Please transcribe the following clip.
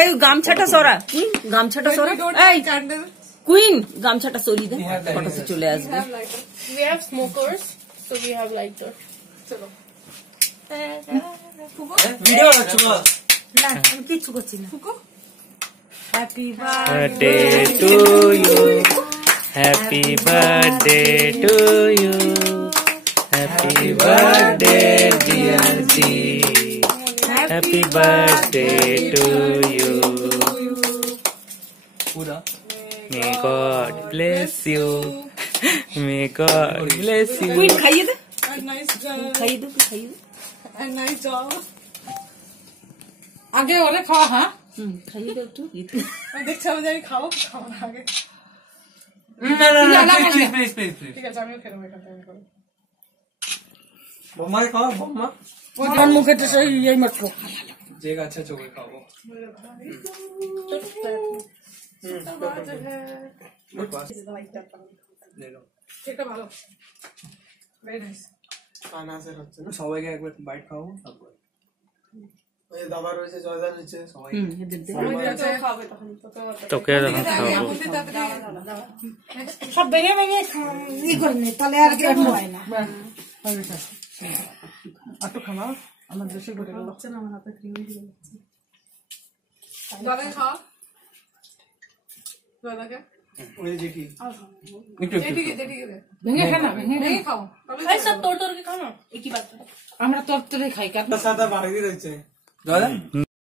এই গামছাটা সরা, গামছাটা সরা, এই কুইন গামছাটা সরিয়ে দে, ফটোতে চলে আসবে। We have smokers, so we have lighter. চলো ভিডিও বানাচ্ছো না? না আমি কিছু করছি না। Happy birthday to you, happy birthday to you, happy birthday dear ji, happy birthday to you. पूरा May God bless you, may God bless you। Queen খাইয়ে দে, Nice job. খাইয়ে দে, খাইয়ে দে। Nice job. আগে ওরে খাওয়া। হ্যাঁ খাইয়ে দে একটু। আমি দেখছি আমি যাই খাও খাওয়ার আগে। না না না প্লিজ প্লিজ প্লিজ। ঠিক আছে আমিও খেলাম এখান থেকে। বম্মা খাও বম্মা। ওর মুখে তো সেই এই মাত্র যে আচ্ছা চোখে খাবো। এটা ভালো। Very nice. খানা সে হচ্ছে না, সবাইকে একবার বাইট খাওয়াবো তারপর। ওই দাবা রয়েছে জয়দার নিচে সবাই। খাবে তখন তোকে তখন খাওয়াবো। সব ভেঙে ভেঙে ই করে নে, তাহলে আর কেউ হয় না। একটু খাওয়া আমার দেশে ঘুরে গেল না আমার হাতে ক্রিম দিয়ে যাচ্ছে। দাদা খাও দাদাকে ওই দেখি একটু যেটিকে ভেঙে খা না, ভেঙে খাও এই সব তোর তোর কি খাও না একই বাত আমরা তরতরে খাই। সাদা বাড়ি রয়েছে জয়দা।